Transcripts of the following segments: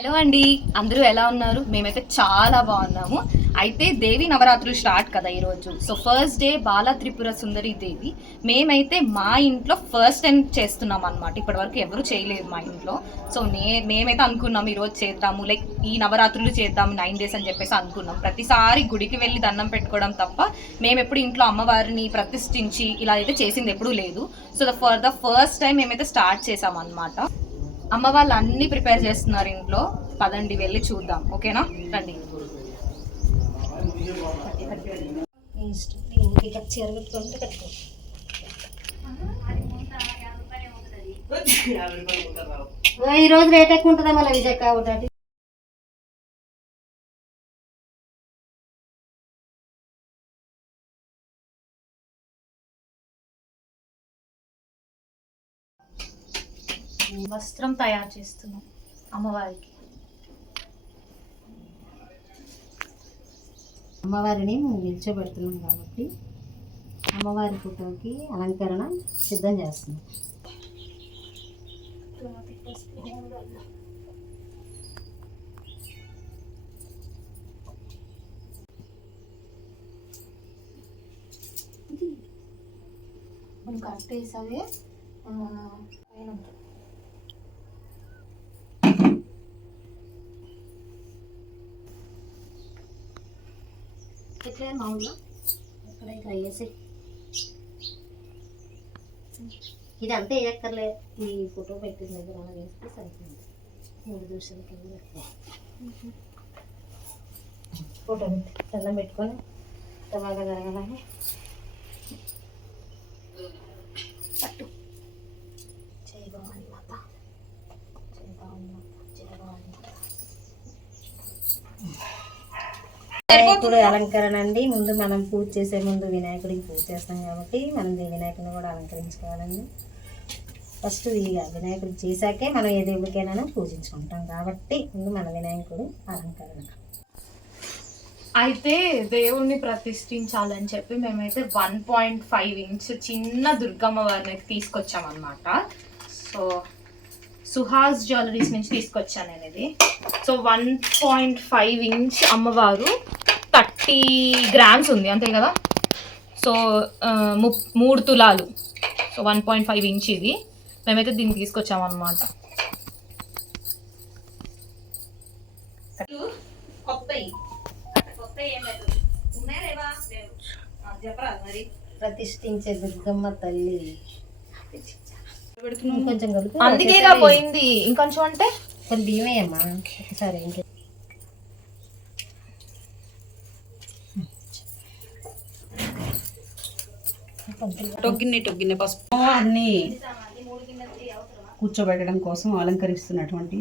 Hello అండి, అందరూ ఎలా ఉన్నారు? మేమైతే చాలా బాగున్నాము. అయితే దేవి నవరాత్రులు స్టార్ట్ కదా ఈరోజు. సో ఫస్ట్ డే బాల త్రిపుర సుందరి దేవి మేమైతే మా ఇంట్లో ఫస్ట్ టైం చేస్తున్నాం అనమాట. ఇప్పటివరకు ఎవరు చేయలేదు మా ఇంట్లో. సో మేమైతే అనుకున్నాం ఈరోజు చేద్దాము, లైక్ ఈ నవరాత్రులు చేద్దాము 9 days అని చెప్పేసి అనుకున్నాం. ప్రతిసారి గుడికి వెళ్ళి దండం పెట్టుకోవడం తప్ప మేము ఎప్పుడు ఇంట్లో అమ్మవారిని ప్రతిష్ఠించి ఇలా అయితే చేసింది ఎప్పుడూ లేదు. So for the first time మేమైతే స్టార్ట్ చేసాం అనమాట. అమ్మ వాళ్ళు అన్ని ప్రిపేర్ చేస్తున్నారు ఇంట్లో. పదండి వెళ్ళి చూద్దాం, ఓకేనా? రండి. ఈరోజు రేట్ ఎక్కువ ఉంటుందా మళ్ళీ విజయ్ ఒకటి వస్త్రం తయారు చేస్తున్నాం అమ్మవారికి. అమ్మవారిని నిల్చోబెడుతున్నాం కాబట్టి అమ్మవారి ఫోటోకి అలంకరణ సిద్ధం చేస్తున్నాం. కరెక్ట్ వేసావే పైన ఎట్లా మామూలుగా ఎక్కడ ట్రై చేసి ఇది అంతా వేయక్కర్లే. ఈ ఫోటో పెట్టిన దగ్గర అలా వేస్తే సరిపోయింది. 3 దోశల కింద పెట్టుకో. ఫోటో పెట్టి చల్లం పెట్టుకొని బాగా జరగాలని పట్టు. జై భవాని మాత, జై భవాని మాత, జై భవాని మాత. వినాయకుడు అలంకరణ అండి. ముందు మనం పూజ చేసే ముందు వినాయకుడికి పూజ చేస్తాం కాబట్టి మనం వినాయకుడిని కూడా అలంకరించుకోవాలండి. ఫస్ట్ వినాయకుడికి చేశాకే మనం ఏ దేవుడికైనా పూజించుకుంటాం కాబట్టి ముందు మన వినాయకుడు అలంకరణ. అయితే దేవుణ్ణి ప్రతిష్ఠించాలని చెప్పి మేమైతే 1.5 inch చిన్న దుర్గమ్మ వారిని తీసుకొచ్చామన్నమాట. సో సుహాస్ జ్యువెలరీస్ నుంచి తీసుకొచ్చాను నేను ఇది. సో 1.5 inch అమ్మవారు 30 grams ఉంది, అంతే కదా? సో 3 తులాలు. సో 1.5 inch ఇది. మేమైతే దీన్ని తీసుకొచ్చామన్నమాట. ప్రతిష్ఠించే దుర్గమ్మ తల్లి కొంచెం కలుపు. అందుకేగా పోయింది, ఇంకొంచెం అంటే కొన్ని బియ్యమేయమ్మా. సరే ఇంకే టొగ్గిన్నె పసుపు అన్ని కూర్చోబెట్టడం కోసం అలంకరిస్తున్నటువంటి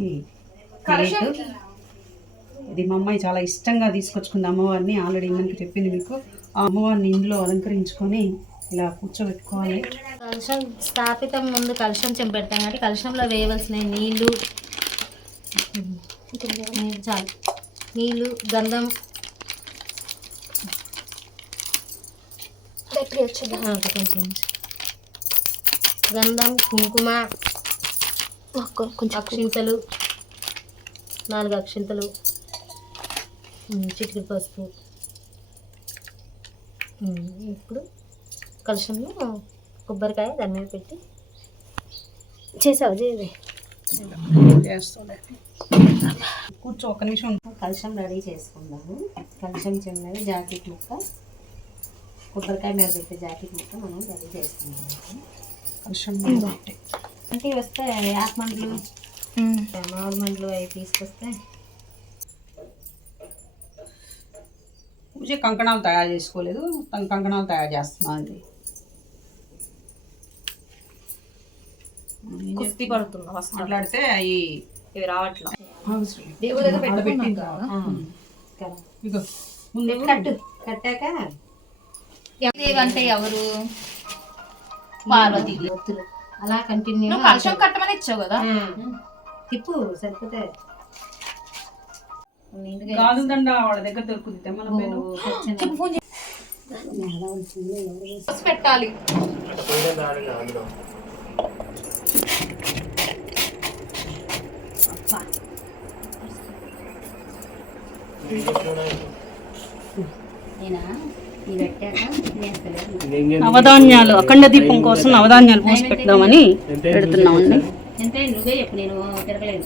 ప్లేట్ ఇది. మా అమ్మాయి చాలా ఇష్టంగా తీసుకొచ్చుకుంది అమ్మవారిని. ఆల్రెడీ మనకి చెప్పింది మీకు. ఆ అమ్మవారిని ఇందులో అలంకరించుకొని ఇలా కూర్చోబెట్టుకోవాలి. కలశం స్థాపితం ముందు కలశం చెంపెడతాం కాబట్టి కలశంలో వేయవలసిన నీళ్ళు చాలు. నీళ్ళు, గంధం, గంధం, కుంకుమ, అక్షింతలు, 4 అక్షింతలు, చిటికెడు పసుపు. ఇప్పుడు కలశంలో కొబ్బరికాయ దాని మీద పెట్టి చేసావు కూర్చో ఒక నిమిషం. కలశం రెడీ చేసుకుందాము. కలశం చిన్నది జాకెట్ ముక్క, కొబ్బరికాయ మీద పెట్టే జాకెట్ ముక్క మనం రెడీ చేసుకుందాము. కలశం అంటే వస్తే ఆకుమండలు, మామిడి మండలు అవి తీసుకొస్తే పూజ కంకణాలు తయారు చేసుకోలేదు, తను కంకణాలు తయారు చేస్తున్నాను. కుస్తీ పడుతున్నా మాట్లాడితే అవి ఇవి రావట్లా. కట్టాక అంటే ఎవరు? పార్వతి. అలా కంటిన్యూ. కలశం కట్టమని ఇచ్చావు కదా, తిప్పు సరిపోతే. గాజుదండ వాళ్ళ దగ్గర దొరుకుతుంది. పెట్టాలి. నేనా ఇది పెట్టాక వేస్తలేదు. నవధాన్యాలు అఖండ దీపం కోసం నవధాన్యాలు పోసి పెడదామని పెడుతున్నామండి. అంటే నువ్వే చెప్పు, నేను తిరగలేదు.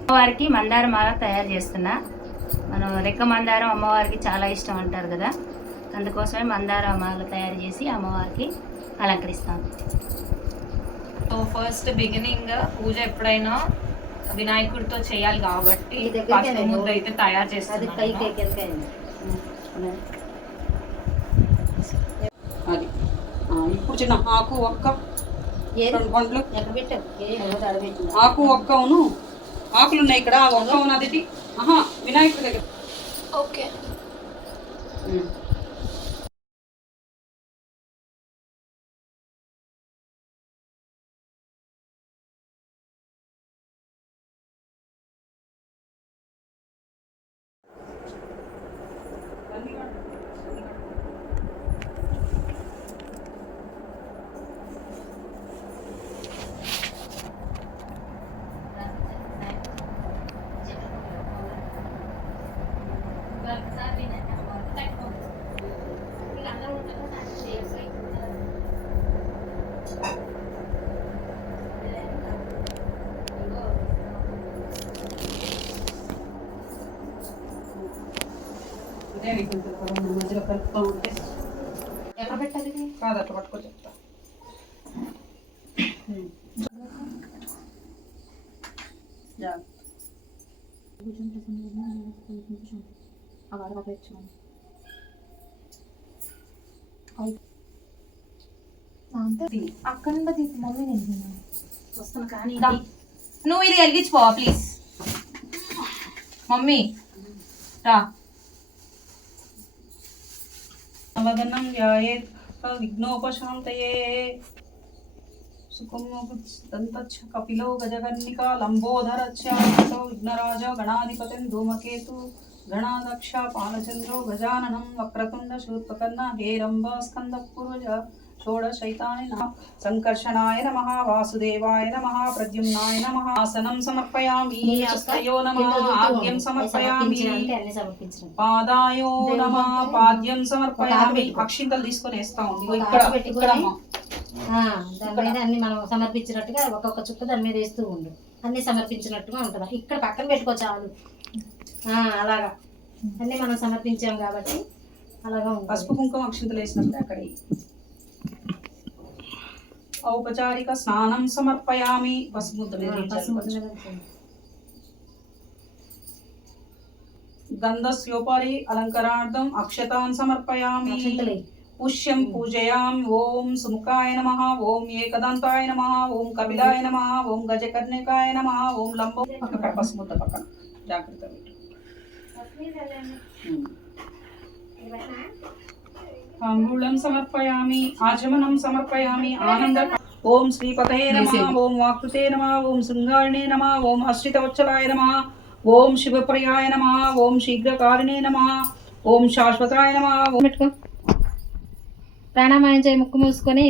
అమ్మవారికి మందార మాల తయారు చేస్తున్నా. మనం రెక్క మందారం అమ్మవారికి చాలా ఇష్టం అంటారు కదా, అందుకోసమే మందార మాల తయారు చేసి అమ్మవారికి అలంకరిస్తాం. సో ఫస్ట్ బిగినింగ్ పూజ ఎప్పుడైనా వినాయకుడితో చేయాలి కాబట్టి పసుపు ముద్ద అయితే తయారు చేస్తాను. అది ఇప్పుడు చిన్న ఆకు ఒక్క 2 పండ్లు ఆకు ఒక్కవును ఆకులు ఉన్నాయి ఇక్కడ. ఆ ఒక్క ఉన్నది వినాయకుడి దగ్గర. ఓకే. మధ్యలో కలుపుతూ ఉంటే ఎక్కడ పెట్టాలి? కాదు అట్లా పట్టుకో చెప్తా. అక్కడ మమ్మీ నేను వస్తాను కానీ నువ్వు ఇది వెలిగించుకోవా ప్లీజ్. మమ్మీ రా. నవదనం ధ్యాయేత్ విఘ్నోపశాంతయే సుఖం దంతచ్చ కపిలో గజకర్ణికా లంబోదరచ్చ విఘ్నరాజ గణాధిపతిం ధూమకేతు గణాదక్ష పాలచంద్రో గజాననం వక్రతుండ శూర్పకర్ణ హేరంబ స్కంద పూర్వజ షోడశైతాని నమః. సంకర్షణాయ నమః, వాసుదేవాయ నమః, ప్రద్యుమ్నాయ నమః. ఆసనం సమర్పయామి, హస్తయో నమః, ఆద్యం సమర్పయామి, పాదాయో నమః, పాద్యం సమర్పయామి. అక్షింతలు తీసుకొని వేస్తా ఉంది ఇక్కడ దాని మీద అన్ని మనం సమర్పించినట్టుగా ఒక్కొక్క చుక్క దాని మీద వేస్తూ ఉండు. అన్ని సమర్పించినట్టుగా ఉంటుంది. ఇక్కడ పక్కన పెట్టుకో చాలు. అలాగా అన్ని మనం సమర్పించాం కాబట్టి అలాగా ఉంటుంది. పసుపు కుంకుమ అక్షింతలు వేసినప్పుడు అక్కడ ఔపచారిక స్నానం సమర్పయామి. గంధస్యోపరి అలంకరార్థం అక్షతాన్ సమర్పయామి. పుష్యం పూజయామి. ఓం సుముఖాయ నమః, ఓం ఏకదంతాయ నమః, ఓం కపిలాయ నమః, ఓం గజకర్ణికాయ నమః, ఓం లంబో. అక్కడ పసుముద్ద పక్కన జాగ్రత్త. తాంబూలం సమర్పయామి, ఆచమనం సమర్పయామి. ఆనంద. ఓం శ్రీపతయే నమః, ఓం వాక్ృతే నమః, ఓం శృంగారిణే నమః, ఓం హర్షితవత్సలాయ నమః, ఓం శివప్రియాయ నమః, ఓం శీఘ్రకారిణే నమః, ఓం శాశ్వతాయ నమః. పెట్టుకో. ప్రాణామాయం చేయి, ముక్కు మూసుకొని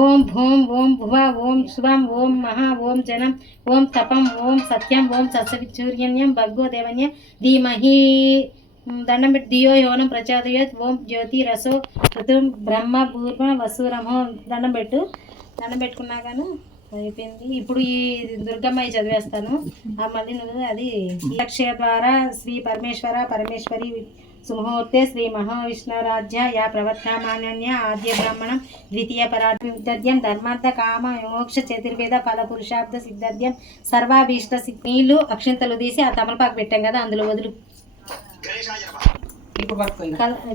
ఓం భూం ఓం భువ ఓం శుభం ఓం మహా ఓం జనం ఓం తపం ఓం సత్యం ఓం సత్సవిచూర్యన్యం భర్గో దేవన్యం ధీమహి. దండం పెట్టి దియో యోనం ప్రచోదయత్ ఓం జ్యోతి రసో ఋతుం బ్రహ్మ భూర్మ వసూరమో. దండం పెట్టు. దండం పెట్టుకున్నాగాను అయిపోయింది. ఇప్పుడు ఈ దుర్గమ్మాయి చదివేస్తాను. మళ్ళీ నువ్వు అది అక్షయ ద్వారా శ్రీ పరమేశ్వర పరమేశ్వరి సుముహూర్తే శ్రీ మహావిష్ణురాజ్య యా ప్రవర్తమాన్య ఆద్య బ్రాహ్మణం ద్వితీయ పరార్థం ధర్మార్థ కామ మోక్ష చతుర్వేద ఫల పురుషార్థ సిద్ధార్థ్యం సర్వాభీష్ట నీళ్ళు అక్షింతలు తీసి ఆ తమలపాకు పెట్టాం కదా అందులో వదులు.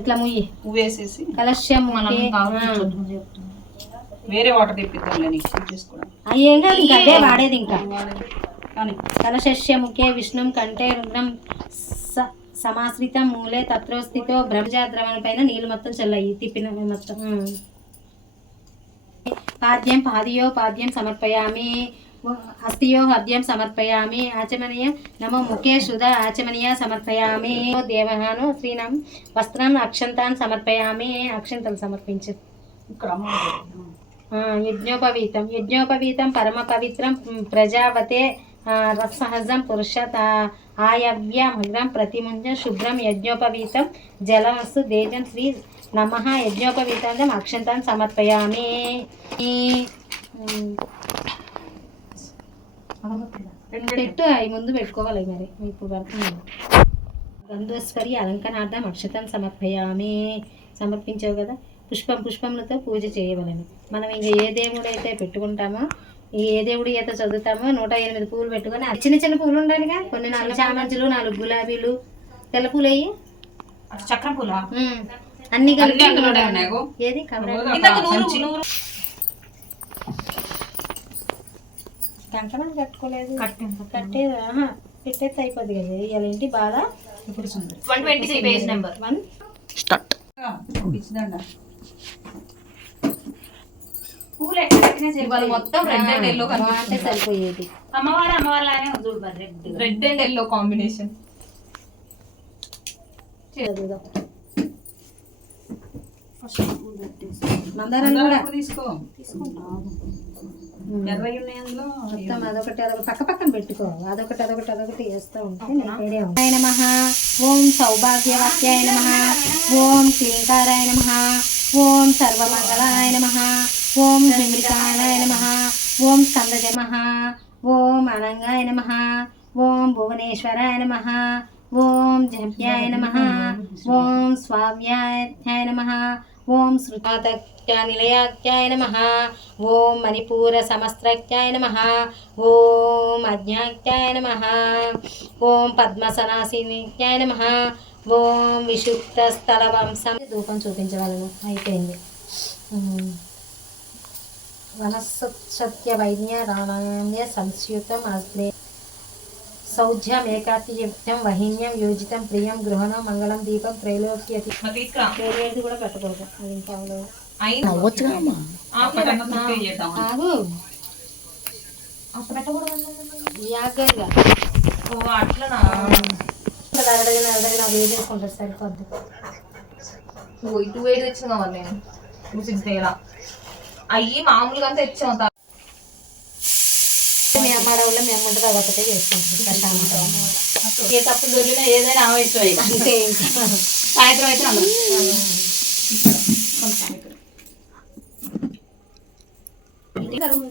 ఇట్లా ముయ్యి వేసేసి కలశ్యం వేరే వాటర్ తెప్పిద్దాం చేసుకోవడం. ఏం కాదు, ఇంకా అదే వాడేది. ఇంకా కలశస్య ముఖ్య విష్ణుం కంటే రుద్రం సమాశ్రితం మూలే తత్రోస్థితో బ్రహ్మజాద్రవణ పైన నీళ్ళు మొత్తం చల్లయి తిప్పిన మొత్తం. పాద్యం పాదియో పాద్యం సమర్పయామి, హస్తియో హద్యం సమర్పయామి. ఆచమనీయ నమో ముఖే శుధ ఆచమనీయ సమర్పయామి. దేవహాను శ్రీనం వస్త్రం అక్షంతాన్ సమర్పయామి. అక్షంతలు సమర్పించు. యజ్ఞోపవీతం యజ్ఞోపవీతం పరమ పవిత్రం ప్రజావతే సహజం పురుషత ఆయవ్యమగ్రం ప్రతిముంజ శుభ్రం యజ్ఞోపవీతం జలమస్తు దేజం శ్రీ నమః యజ్ఞోపవీతం అక్షంతం సమర్పయామి. పెట్టు అవి ముందు పెట్టుకోవాలి మరి ఇప్పుడు పెడుతున్నాను. గంధోస్వరి అలంకనార్థం అక్షతం సమర్పయామి. సమర్పించావు కదా, పుష్పములతో పూజ చేయవలను. మనం ఇంకా ఏ దేవుడు అయితే పెట్టుకుంటామో, ఏ దేవుడు అయితే చదువుతామో 108 పువ్వులు పెట్టుకొని చిన్న చిన్న పువ్వులు ఉండాలిగా, కొన్ని 4 చామంతులు, 4 గులాబీలు, తెల్ల పూలు అయ్యి చక్రం పూల అన్ని కలిపి ఏది కంకణం కట్టుకోలేదు, కట్టేది పెట్టేది అయిపోద్ది కదా. ఇవాళ ఏంటి బాధ. ఇప్పుడు 123 పేజ్ నెంబర్ 1 స్టార్ట్. పూలు ఎక్కడ పెట్టినా ఇవాళ మొత్తం రెడ్ అండ్ ఎల్లో అంటే సరిపోయేది. అమ్మవారు లాగానే చూడు రెడ్ అండ్ ఎల్లో కాంబినేషన్. మందారం కూడా తీసుకో. ఎర్రగా ఉన్నాయి అందులో. మొత్తం అదొకటి పక్క పక్కన పెట్టుకో. అదొకటి వేస్తూ ఉంటే ఆయన నమః. ఓం సౌభాగ్యవత్యాయ నమః. ఓం శ్రీంకారాయ నమః. ఓం సర్వమంగళాయ నమః. ఓం హిమృతాయ నమః. ఓం స్కందజ నమః. ఓం అనంగాయ నమః. ఓం భువనేశ్వరాయ నమః. ఓం జప్యాయ నమః. ఓం స్వావ్యాయ నమః. ఓం శృతాతక్యానిలయాఖ్యాయ నమః. ఓం మణిపూర సమస్త్రఖ్యాయ నమః. ఓం అజ్ఞాఖ్యాయ నమః. ఓం పద్మసనాసినిఖ్యాయ నమః. ఓం విశుద్ధ స్థల వంశం. ధూపం చూపించగలను. అయిపోయింది. వనసత్య వైద్య రాణాయ సంస్యుతం అగ్రే సౌజ్యమేకాత్యుక్తం వహిన్యం యోజితం ప్రియం గృహణం మంగళం దీపం త్రైలోక్యతి. ఏది కూడా పెట్టకూడదు. అది ఇంకా ఆగు యాగగా అరడగిన వేసేసుకుంటారు సరిపోద్ది. 2 తెచ్చిన నేను 260 అయ్యి మామూలుగా అంతా తెచ్చాం. మీ అమ్మ అడవుల్లో మేము ఉంటుంది అదొకటే చేసుకుంటాం. ఏ తప్పు దొరికినా ఏదైనా ఆవేశం అంతే. సాయంత్రం అయితే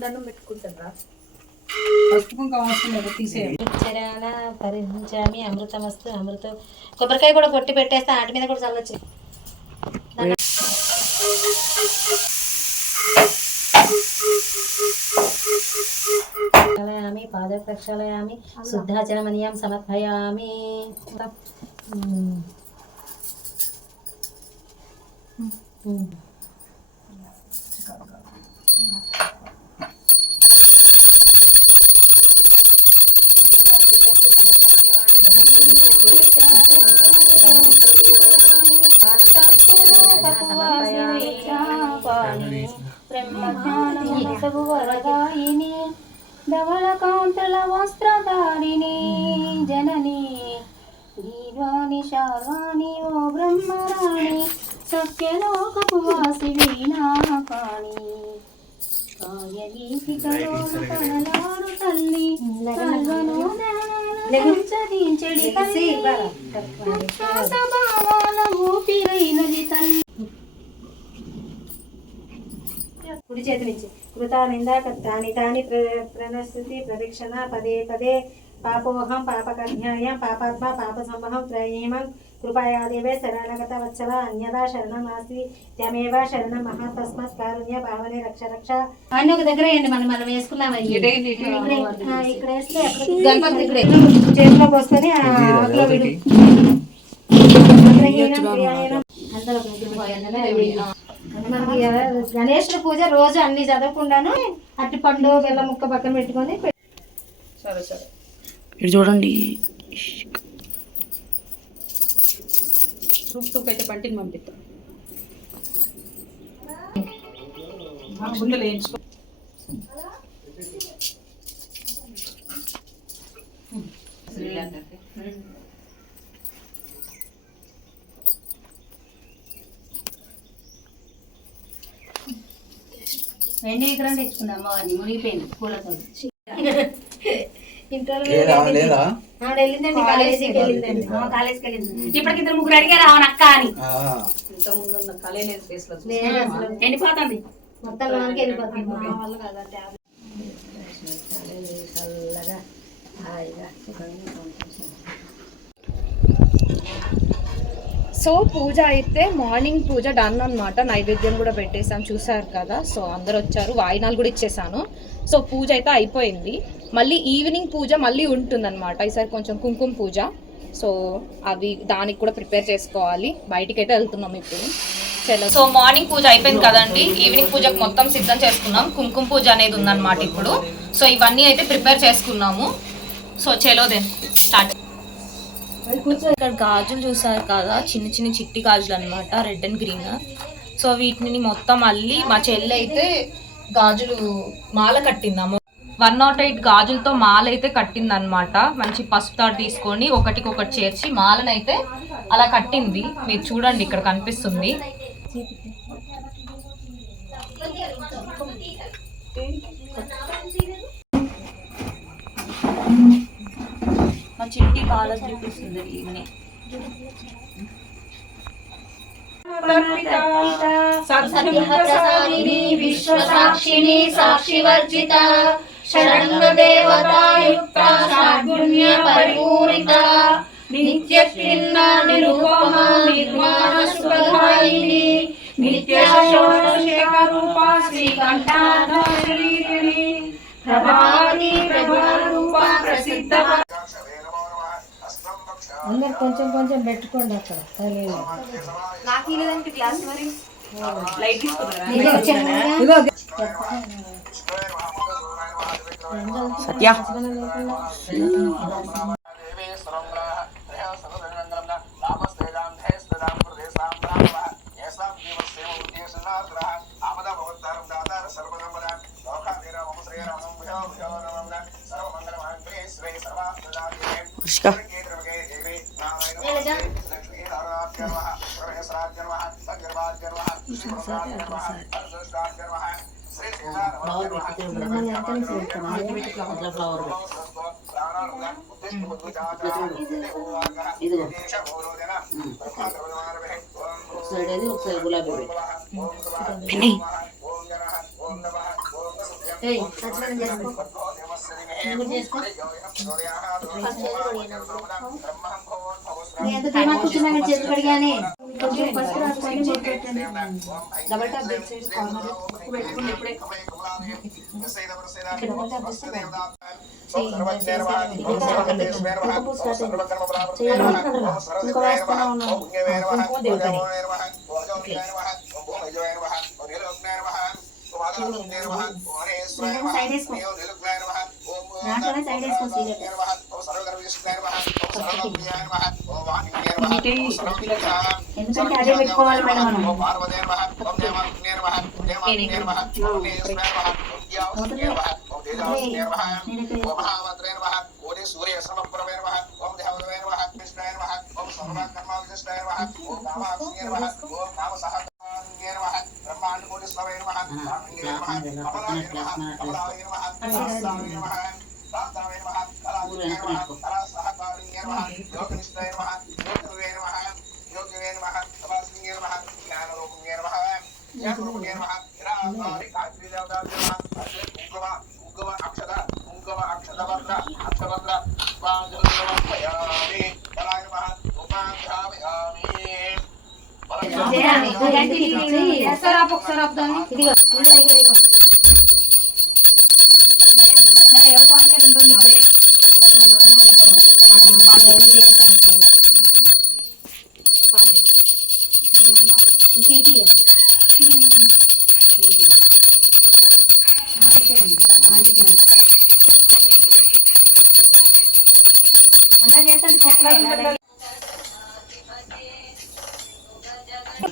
దండం పెట్టుకుంటారా. తీసేయండి. చరాన పరిహించామి అమృతమస్తు. అమృతం కొబ్బరికాయ కూడా కొట్టి పెట్టేస్తే ఆటి మీద కూడా చల్లొచ్చు. ప్రక్షాళయామి పాద ప్రక్షాళయామి శుద్ధాచరమనీయం సమర్పయామి. ధవళకాంతుల వస్త్రధారిణి జనని దీర్వాణి శార్వాణి ఓ బ్రహ్మరాణి సత్యలోకపు వాసి వీణాపాణి కాయగీతికలోన కనలాడు తల్లి కల్వనోదరించడి తల్లి భావాల ఊపిరైనది తల్లి. కుడి చేతి నుంచి కృతానిందా తాని తాని ప్రణస్థితి ప్రదక్షిణ పదే పదే పాపోహం పాపకన్యాయం పాపాత్మ పాప సంవహం త్రయేమం కృపయాదేవే శరణగత వత్సల అన్యదా శరణం నాస్తి త్యమేవ శరణం మహా తస్మత్ కారుణ్య భావనే రక్ష రక్ష. అన్ని ఒక దగ్గర వేయండి. మనం వేసుకున్నాం. ఇక్కడ వేస్తే చేతిలో పోసుకొని మనకి గణేశుడి పూజ రోజు అన్ని చదవకుండాను అట్టి పండు బెల్లం ముక్క పక్కన పెట్టుకొని ఇటు చూడండి. అయితే పంటిని పంపిస్తాం. వెండి విగ్రహం తెచ్చుకుందాం అమ్మవారిని మునిగిపోయింది పూలతో. ఇంట్లో లేదా వెళ్ళిందండి, కాలేజీకి వెళ్ళిందండి. కాలేజీకి వెళ్ళింది. ఇప్పటికి 2-3 అడిగారు అవును అక్క అని. ఇంత ముందు ఉన్న కళే లేదు ఫేస్ లో. లేదు అసలు. ఎండిపోతుంది. మొత్తం లోనికి వెళ్ళిపోతుంది. చల్లగా హాయిగా సుఖంగా సంతోషంగా. సో పూజ అయితే మార్నింగ్ పూజ డన్ అనమాట. నైవేద్యం కూడా పెట్టేసాం, చూసారు కదా. సో అందరు వచ్చారు, వాయినాలు కూడా ఇచ్చేసాను. సో పూజ అయితే అయిపోయింది. మళ్ళీ ఈవినింగ్ పూజ మళ్ళీ ఉంటుందన్నమాట. ఈసారి కొంచెం కుంకుమ పూజ. సో అవి దానికి కూడా ప్రిపేర్ చేసుకోవాలి. బయటికి అయితే వెళ్తున్నాం ఇప్పుడు. చలో. సో మార్నింగ్ పూజ అయిపోయింది కదండి. ఈవినింగ్ పూజకు మొత్తం సిద్ధం చేసుకున్నాం. కుంకుమ పూజ అనేది ఉందన్నమాట ఇప్పుడు. సో ఇవన్నీ అయితే ప్రిపేర్ చేసుకున్నాము. సో చలోదే స్టార్ట్. ఇక్కడ గాజులు చూసారు కదా, చిన్న చిన్న చిట్టి గాజులు అనమాట, రెడ్ అండ్ గ్రీన్. సో వీటిని మొత్తం అల్లి మా చెల్లి అయితే గాజులు మాల కట్టిందాము. 108 గాజులతో మాల అయితే కట్టింది అనమాట. మంచి పసుపు తాడు తీసుకొని ఒకటికొకటి చేర్చి మాలనైతే అలా కట్టింది. మీరు చూడండి, ఇక్కడ కనిపిస్తుంది. మా చిట్టి బాలత్రిపుర సుందరి ఈమె. సత్యప్రసాదిని విశ్వసాక్షిణి సాక్షివర్జిత షడంగదేవతాయుక్త షాడ్గుణ్య పరిపూరిత నిత్య క్లిన్న నిరుపమ నిర్మాణ సుఖదాయిని నిత్య షోడశేఖరూప శ్రీకంఠాధరీరిణి ప్రభావతి ప్రభారూప ప్రసిద్ధ. అందరు కొంచెం కొంచెం పెట్టుకోండి అక్కడ. సత్య చేతులు కడిగానే డబల్ టాప్ పెట్టుకుని ఇప్పుడే సైడ్ వేసుకో, నాట్లోనే సైడ్ వేసుకో. ఎందుకంటే అదే పెట్టుకోవాలి మేడం మనం.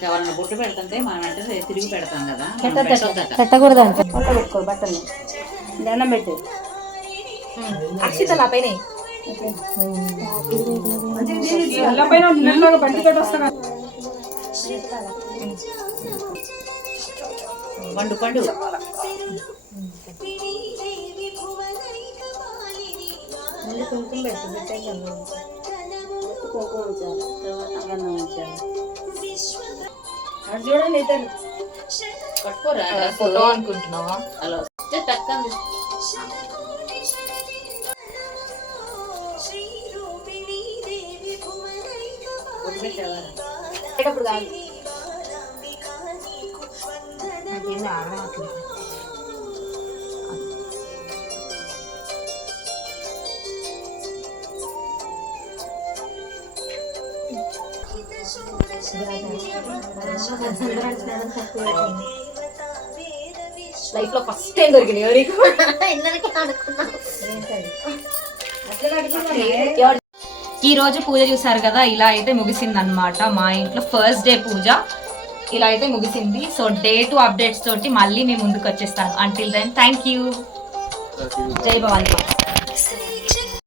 ఎవరన్నా బొట్టు పెడుతుంటే మనం వెంటనే తిరిగి పెడతాం కదా, పెట్టకూడదంట. పెట్టుకో బట్టలు, దండం పెట్టు. అక్షిత నా పైన పండు పండు ముందు కుంకుమ పెట్టాక గంధం ఉంచాలి. కుంకుమ ఉంచాలి, తర్వాత గంధం ఉంచాలి. అటు చూడండి ఇద్దరు పట్టుకోరా ఫోటో అనుకుంటున్నావా? అలా వస్తే టక్కని బొట్టు పెట్టావా? పెట్టేటప్పుడు కాదు. నాకేమీ ఆడట్లేదు. లైఫ్ లో ఫస్ట్ టైం దొరికినాయి ఎవరికి? ఈ రోజు పూజ చూసారు కదా, ఇలా అయితే ముగిసింది అనమాట. మా ఇంట్లో ఫస్ట్ డే పూజ ఇలా అయితే ముగిసింది. సో డే 2 అప్డేట్స్ తోటి మళ్ళీ మీ ముందుకు వచ్చేస్తాను. Until then thank you. జై భవానీ.